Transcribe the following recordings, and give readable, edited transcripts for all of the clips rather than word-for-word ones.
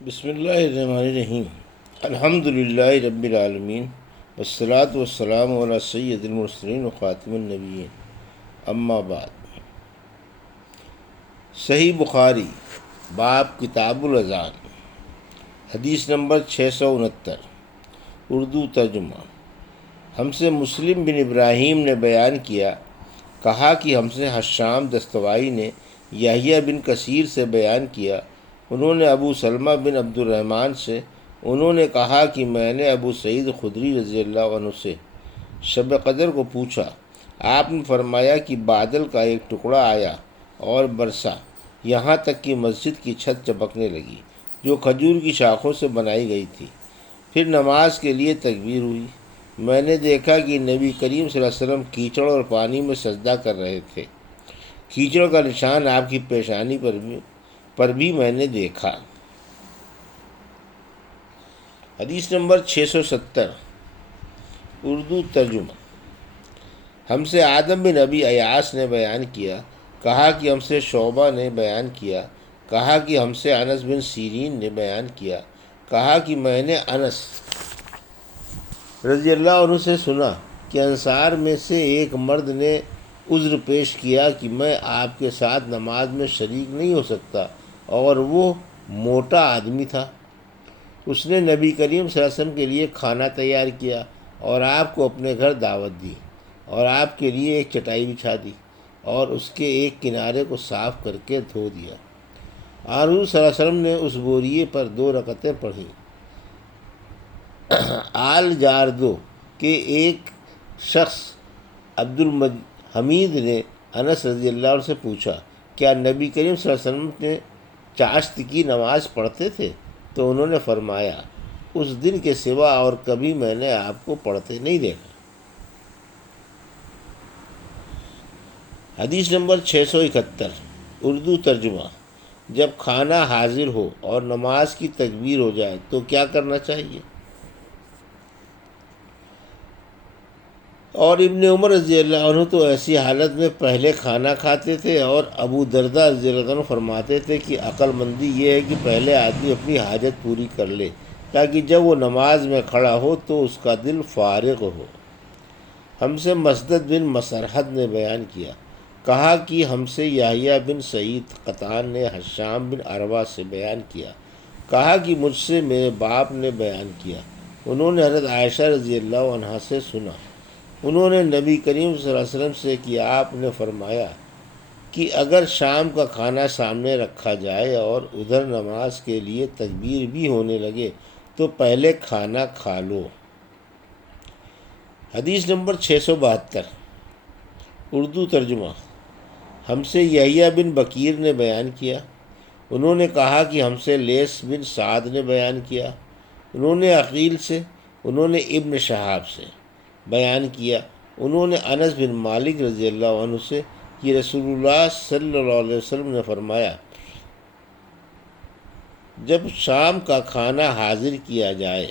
بسم اللہ الرحمن الرحیم۔ الحمد للہ رب العالمین، والصلاة والسلام علی سید المرسلین و خاتم النبیین، اما بعد۔ صحیح بخاری باب کتاب الاذان، حدیث نمبر 669، اردو ترجمہ۔ ہم سے مسلم بن ابراہیم نے بیان کیا، کہا کہ ہم سے حشام دستوائی نے یحییٰ بن کثیر سے بیان کیا، انہوں نے ابو سلمہ بن عبد الرحمن سے، انہوں نے کہا کہ میں نے ابو سعید خدری رضی اللہ عنہ سے شب قدر کو پوچھا، آپ نے فرمایا کہ بادل کا ایک ٹکڑا آیا اور برسا، یہاں تک کہ مسجد کی چھت چمکنے لگی جو کھجور کی شاخوں سے بنائی گئی تھی۔ پھر نماز کے لیے تکبیر ہوئی، میں نے دیکھا کہ نبی کریم صلی اللہ علیہ وسلم کیچڑ اور پانی میں سجدہ کر رہے تھے، کیچڑ کا نشان آپ کی پیشانی پر بھی میں نے دیکھا۔ حدیث نمبر 670، اردو ترجمہ۔ ہم سے آدم بن ابی ایاس نے بیان کیا، کہا کہ ہم سے شعبہ نے بیان کیا، کہا کہ ہم سے انس بن سیرین نے بیان کیا، کہا کہ میں نے انس رضی اللہ عنہ سے سنا کہ انصار میں سے ایک مرد نے عذر پیش کیا کہ میں آپ کے ساتھ نماز میں شریک نہیں ہو سکتا، اور وہ موٹا آدمی تھا۔ اس نے نبی کریم صلی اللہ علیہ وسلم کے لیے کھانا تیار کیا اور آپ کو اپنے گھر دعوت دی، اور آپ کے لیے ایک چٹائی بچھا دی اور اس کے ایک کنارے کو صاف کر کے دھو دیا۔ حضور صلی اللہ علیہ وسلم نے اس بوریے پر 2 رکعتیں پڑھیں۔ آل جاردو کے ایک شخص عبد الحمید نے انس رضی اللہ عنہ سے پوچھا، کیا نبی کریم صلی اللہ علیہ وسلم نے چاشت کی نماز پڑھتے تھے؟ تو انہوں نے فرمایا، اس دن کے سوا اور کبھی میں نے آپ کو پڑھتے نہیں دیکھا۔ حدیث نمبر 671، اردو ترجمہ۔ جب کھانا حاضر ہو اور نماز کی تکبیر ہو جائے تو کیا کرنا چاہیے؟ اور ابن عمر رضی اللہ عنہ تو ایسی حالت میں پہلے کھانا کھاتے تھے، اور ابو درداء رضی اللہ عنہ فرماتے تھے کہ عقل مندی یہ ہے کہ پہلے آدمی اپنی حاجت پوری کر لے تاکہ جب وہ نماز میں کھڑا ہو تو اس کا دل فارغ ہو۔ ہم سے مسدد بن مسرحد نے بیان کیا، کہا کہ ہم سے یحییٰ بن سعید قطان نے حشام بن عروہ سے بیان کیا، کہا کہ مجھ سے میرے باپ نے بیان کیا، انہوں نے حضرت عائشہ رضی اللہ عنہا سے سنا، انہوں نے نبی کریم صلی اللہ علیہ وسلم سے کہ آپ نے فرمایا کہ اگر شام کا کھانا سامنے رکھا جائے اور ادھر نماز کے لیے تکبیر بھی ہونے لگے تو پہلے کھانا کھا لو۔ حدیث نمبر 672، اردو ترجمہ۔ ہم سے یحییٰ بن بکیر نے بیان کیا، انہوں نے کہا کہ ہم سے لیث بن سعد نے بیان کیا، انہوں نے عقیل سے، انہوں نے ابن شہاب سے بیان کیا، انہوں نے انس بن مالک رضی اللہ عنہ سے کہ رسول اللہ صلی اللہ علیہ وسلم نے فرمایا، جب شام کا کھانا حاضر کیا جائے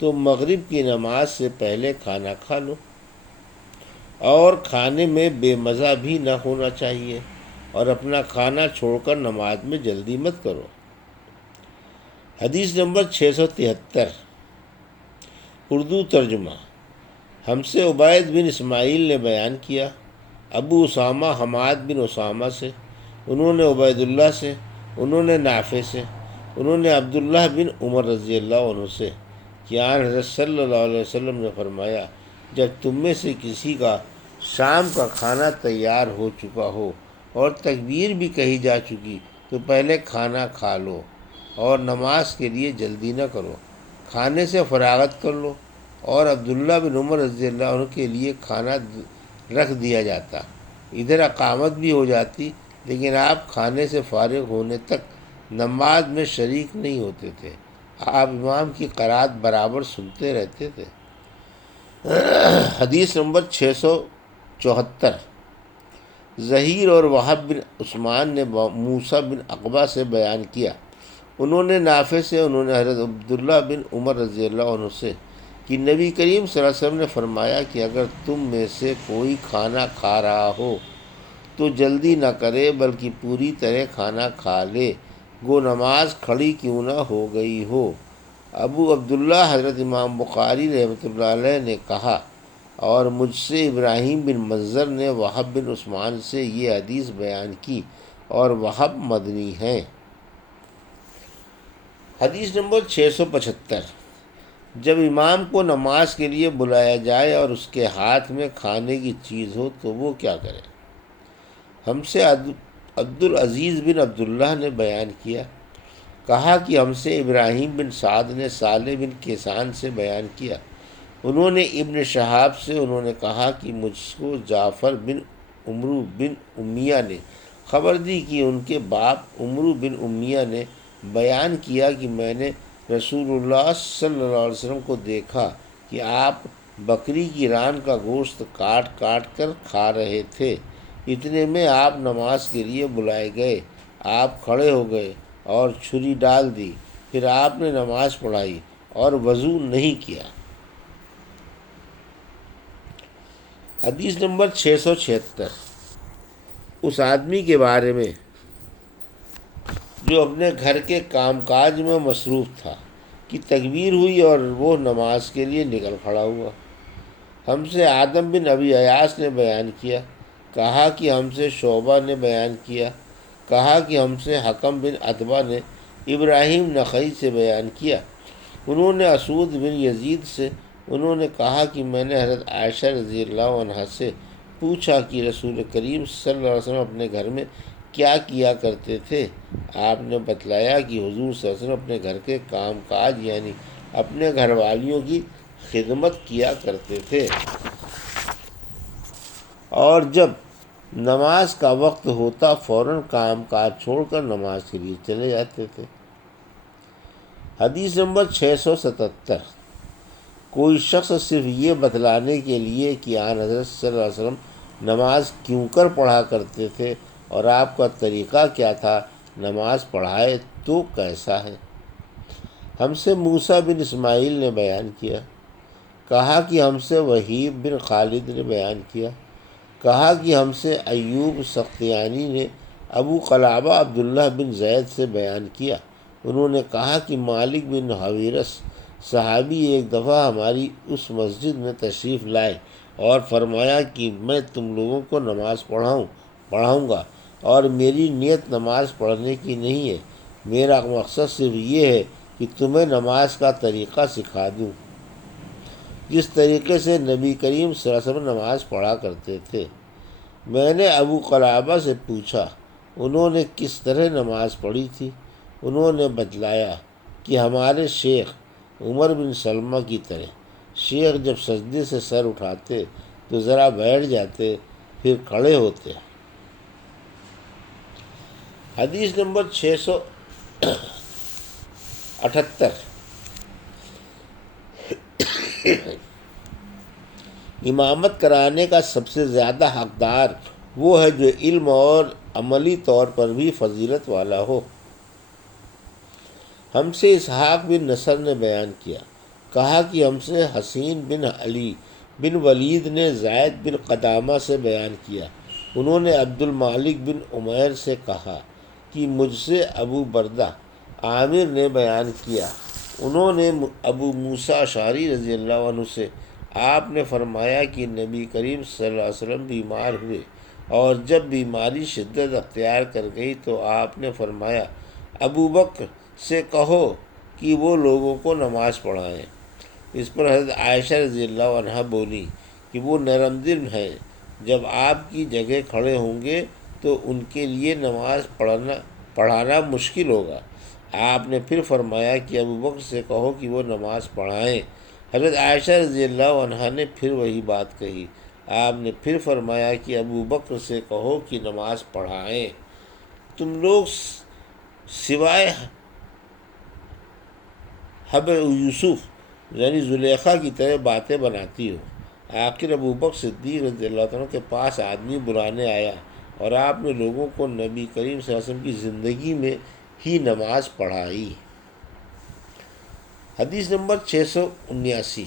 تو مغرب کی نماز سے پہلے کھانا کھا لو، اور کھانے میں بے مزہ بھی نہ ہونا چاہیے، اور اپنا کھانا چھوڑ کر نماز میں جلدی مت کرو۔ حدیث نمبر 673، اردو ترجمہ۔ ہم سے عبید بن اسماعیل نے بیان کیا، ابو اسامہ حماد بن اسامہ سے، انہوں نے عبید اللہ سے، انہوں نے نافع سے، انہوں نے عبداللہ بن عمر رضی اللہ عنہ سے کہ آن حضرت صلی اللہ علیہ وسلم نے فرمایا، جب تم میں سے کسی کا شام کا کھانا تیار ہو چکا ہو اور تکبیر بھی کہی جا چکی تو پہلے کھانا کھا لو اور نماز کے لیے جلدی نہ کرو، کھانے سے فراغت کر لو، اور عبداللہ بن عمر رضی اللہ عنہ کے لیے کھانا رکھ دیا جاتا، ادھر اقامت بھی ہو جاتی، لیکن آپ کھانے سے فارغ ہونے تک نماز میں شریک نہیں ہوتے تھے، آپ امام کی قرات برابر سنتے رہتے تھے۔ حدیث نمبر 674، زہیر اور وہب بن عثمان نے موسیٰ بن عقبہ سے بیان کیا، انہوں نے نافع سے، انہوں نے حضرت عبداللہ بن عمر رضی اللہ عنہ سے کہ نبی کریم صلی اللہ علیہ وسلم نے فرمایا کہ اگر تم میں سے کوئی کھانا کھا رہا ہو تو جلدی نہ کرے بلکہ پوری طرح کھانا کھا لے، گو نماز کھڑی کیوں نہ ہو گئی ہو۔ ابو عبداللہ حضرت امام بخاری رحمۃ اللہ علیہ نے کہا، اور مجھ سے ابراہیم بن منظر نے وہب بن عثمان سے یہ حدیث بیان کی، اور وہب مدنی ہیں۔ حدیث نمبر 675۔ جب امام کو نماز کے لیے بلایا جائے اور اس کے ہاتھ میں کھانے کی چیز ہو تو وہ کیا کرے؟ ہم سے عبدالعزیز بن عبداللہ نے بیان کیا، کہا کہ ہم سے ابراہیم بن سعد نے صالح بن کیسان سے بیان کیا، انہوں نے ابن شہاب سے، انہوں نے کہا کہ مجھ کو جعفر بن عمرو بن امیہ نے خبر دی کہ ان کے باپ عمرو بن امیہ نے بیان کیا کہ میں نے رسول اللہ صلی اللہ علیہ وسلم کو دیکھا کہ آپ بکری کی ران کا گوشت کاٹ کاٹ کر کھا رہے تھے۔ اتنے میں آپ نماز کے لیے بلائے گئے، آپ کھڑے ہو گئے اور چھری ڈال دی، پھر آپ نے نماز پڑھائی اور وضو نہیں کیا۔ حدیث نمبر 676۔ اس آدمی کے بارے میں جو اپنے گھر کے کام کاج میں مصروف تھا کہ تکبیر ہوئی اور وہ نماز کے لیے نکل کھڑا ہوا۔ ہم سے آدم بن ابی ایاس نے بیان کیا، کہا کہ ہم سے شعبہ نے بیان کیا، کہا کہ ہم سے حکم بن عتبہ نے ابراہیم نخعی سے بیان کیا، انہوں نے اسود بن یزید سے، انہوں نے کہا کہ میں نے حضرت عائشہ رضی اللہ عنہا سے پوچھا کہ رسول کریم صلی اللہ علیہ وسلم اپنے گھر میں کیا کیا کرتے تھے؟ آپ نے بتلایا کہ حضور صلی اللہ علیہ وسلم اپنے گھر کے کام کاج یعنی اپنے گھر والیوں کی خدمت کیا کرتے تھے، اور جب نماز کا وقت ہوتا فوراً کام کاج چھوڑ کر نماز کے لیے چلے جاتے تھے۔ حدیث نمبر 677۔ کوئی شخص صرف یہ بتلانے کے لیے کہ آن حضرت صلی اللہ علیہ وسلم نماز کیوں کر پڑھا کرتے تھے اور آپ کا طریقہ کیا تھا نماز پڑھائے تو کیسا ہے؟ ہم سے موسیٰ بن اسماعیل نے بیان کیا، کہا کہ ہم سے وہیب بن خالد نے بیان کیا، کہا کہ ہم سے ایوب سختیانی نے ابو قلابہ عبداللہ بن زید سے بیان کیا، انہوں نے کہا کہ مالک بن حویرث صحابی ایک دفعہ ہماری اس مسجد میں تشریف لائے اور فرمایا کہ میں تم لوگوں کو نماز پڑھاؤں گا، اور میری نیت نماز پڑھنے کی نہیں ہے، میرا مقصد صرف یہ ہے کہ تمہیں نماز کا طریقہ سکھا دوں، جس طریقے سے نبی کریم صلی اللہ علیہ وسلم نماز پڑھا کرتے تھے۔ میں نے ابو قلابہ سے پوچھا انہوں نے کس طرح نماز پڑھی تھی؟ انہوں نے بتلایا کہ ہمارے شیخ عمر بن سلمہ کی طرح۔ شیخ جب سجدے سے سر اٹھاتے تو ذرا بیٹھ جاتے، پھر کھڑے ہوتے۔ حدیث نمبر 678۔ امامت کرانے کا سب سے زیادہ حقدار وہ ہے جو علم اور عملی طور پر بھی فضیلت والا ہو۔ ہم سے اسحاق بن نصر نے بیان کیا، کہا کہ ہم سے حسین بن علی بن ولید نے زید بن قدامہ سے بیان کیا، انہوں نے عبد المالک بن عمیر سے کہا کہ مجھ سے ابو بردہ عامر نے بیان کیا، انہوں نے ابو موسیٰ اشعری رضی اللہ عنہ سے، آپ نے فرمایا کہ نبی کریم صلی اللہ علیہ وسلم بیمار ہوئے اور جب بیماری شدت اختیار کر گئی تو آپ نے فرمایا ابو بکر سے کہو کہ وہ لوگوں کو نماز پڑھائیں۔ اس پر حضرت عائشہ رضی اللہ عنہا بولی کہ وہ نرم دل ہیں، جب آپ کی جگہ کھڑے ہوں گے تو ان کے لیے نماز پڑھانا مشکل ہوگا۔ آپ نے پھر فرمایا کہ ابو بکر سے کہو کہ وہ نماز پڑھائیں۔ حضرت عائشہ رضی اللہ عنہا نے پھر وہی بات کہی۔ آپ نے پھر فرمایا کہ ابو بکر سے کہو کہ نماز پڑھائیں۔ تم لوگ سوائے حب یوسف یعنی زلیخا کی طرح باتیں بناتی ہو۔ آخر ابو بکر صدیق رضی اللہ عنہ کے پاس آدمی بلانے آیا اور آپ نے لوگوں کو نبی کریم صلی اللہ علیہ وسلم کی زندگی میں ہی نماز پڑھائی۔ حدیث نمبر 679۔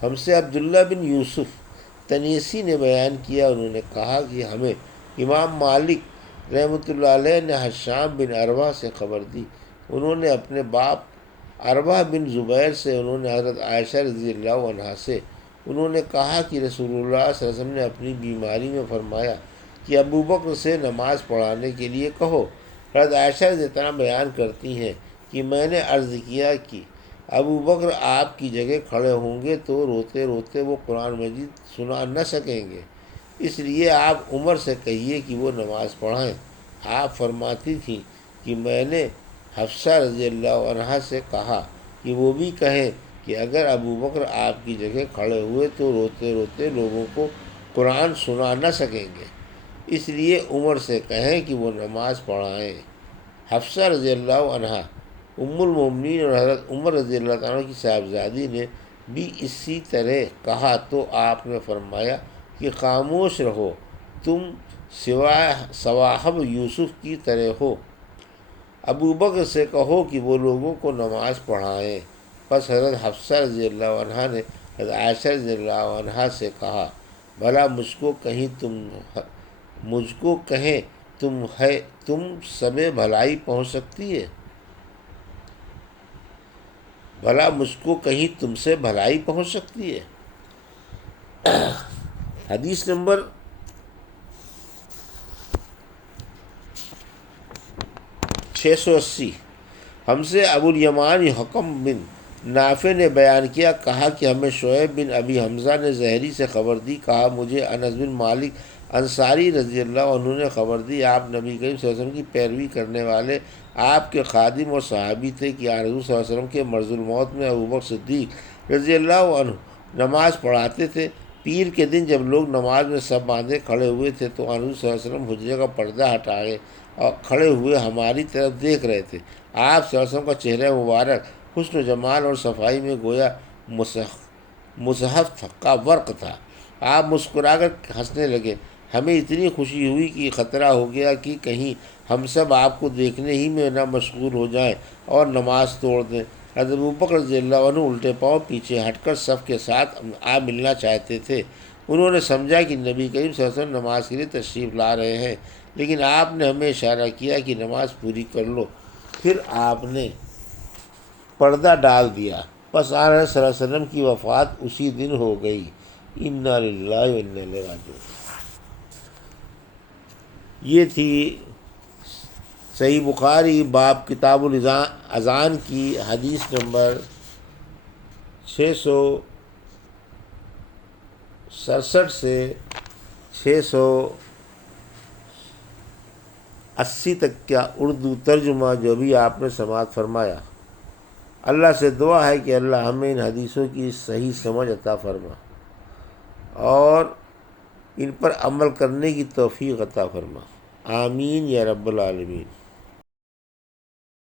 ہم سے عبداللہ بن یوسف تنیسی نے بیان کیا، انہوں نے کہا کہ ہمیں امام مالک رحمۃ اللہ علیہ نے حشام بن عروہ سے خبر دی، انہوں نے اپنے باپ عروہ بن زبیر سے، انہوں نے حضرت عائشہ رضی اللہ عنہا سے، انہوں نے کہا کہ رسول اللہ صلی اللہ علیہ وسلم نے اپنی بیماری میں فرمایا کہ ابو بکر سے نماز پڑھانے کے لیے کہو۔ حضرت عائشہ رضی اللہ عنہ بیان کرتی ہیں کہ میں نے عرض کیا کہ ابو بکر آپ کی جگہ کھڑے ہوں گے تو روتے روتے وہ قرآن مجید سنا نہ سکیں گے، اس لیے آپ عمر سے کہیے کہ وہ نماز پڑھائیں۔ آپ فرماتی تھیں کہ میں نے حفصہ رضی اللہ عنہا سے کہا کہ وہ بھی کہیں کہ اگر ابو بکر آپ کی جگہ کھڑے ہوئے تو روتے روتے لوگوں کو قرآن سنا نہ سکیں گے، اس لیے عمر سے کہیں کہ وہ نماز پڑھائیں۔ حفصہ رضی اللہ عنہا ام المومنین اور حضرت عمر رضی اللہ عنہ کی صاحبزادی نے بھی اسی طرح کہا تو آپ نے فرمایا کہ خاموش رہو، تم صواحب یوسف کی طرح ہو۔ ابو بکر سے کہو کہ وہ لوگوں کو نماز پڑھائیں۔ پس حضرت حفصہ رضی اللہ عنہا نے حضرت عائشہ رضی اللہ عنہا سے کہا بھلا مجھ کو کہیں تم سب بھلائی پہنچ سکتی ہے، بھلا مجھ کو کہیں تم سے بھلائی پہنچ سکتی ہے۔ حدیث نمبر 680۔ ہم سے ابو الیمان حکم بن نافع نے بیان کیا، کہا کہ ہمیں شعیب بن ابی حمزہ نے زہری سے خبر دی، کہا مجھے انس بن مالک انصاری رضی اللہ عنہ نے خبر دی، آپ نبی کریم صلی اللہ علیہ وسلم کی پیروی کرنے والے آپ کے خادم اور صحابی تھے کہ حضور صلی اللہ علیہ وسلم کے مرض الموت میں ابوبکر صدیق رضی اللہ عنہ نماز پڑھاتے تھے۔ پیر کے دن جب لوگ نماز میں سب باندھے کھڑے ہوئے تھے تو حضور صلی اللہ علیہ وسلم حجرے کا پردہ ہٹائے اور کھڑے ہوئے ہماری طرف دیکھ رہے تھے۔ آپ صلی اللہ علیہ وسلم کا چہرہ مبارک حسن و جمال اور صفائی میں گویا مصحف کا ورق تھا۔ آپ مسکرا کر ہنسنے لگے، ہمیں اتنی خوشی ہوئی کہ خطرہ ہو گیا کہ کہیں ہم سب آپ کو دیکھنے ہی میں نہ مشغول ہو جائیں اور نماز توڑ دیں۔ حضرت ابوبکر رضی اللہ عنہ الٹے پاؤں پیچھے ہٹ کر صف کے ساتھ آ ملنا چاہتے تھے۔ انہوں نے سمجھا کہ نبی کریم صلی اللہ علیہ وسلم نماز کے لیے تشریف لا رہے ہیں، لیکن آپ نے ہمیں اشارہ کیا کہ نماز پوری کر لو، پھر آپ نے پردہ ڈال دیا۔ پس آن صلی اللہ علیہ وسلم کی وفات اسی دن ہو گئی۔ انا للہ و انا الیہ راجعون۔ یہ تھی صحیح بخاری باب کتاب الاذان کی حدیث نمبر 667 سے 680 تک کا اردو ترجمہ جو بھی آپ نے سماعت فرمایا۔ اللہ سے دعا ہے کہ اللہ ہمیں ان حدیثوں کی صحیح سمجھ عطا فرما اور ان پر عمل کرنے کی توفیق عطا فرما، آمین یا رب العالمین۔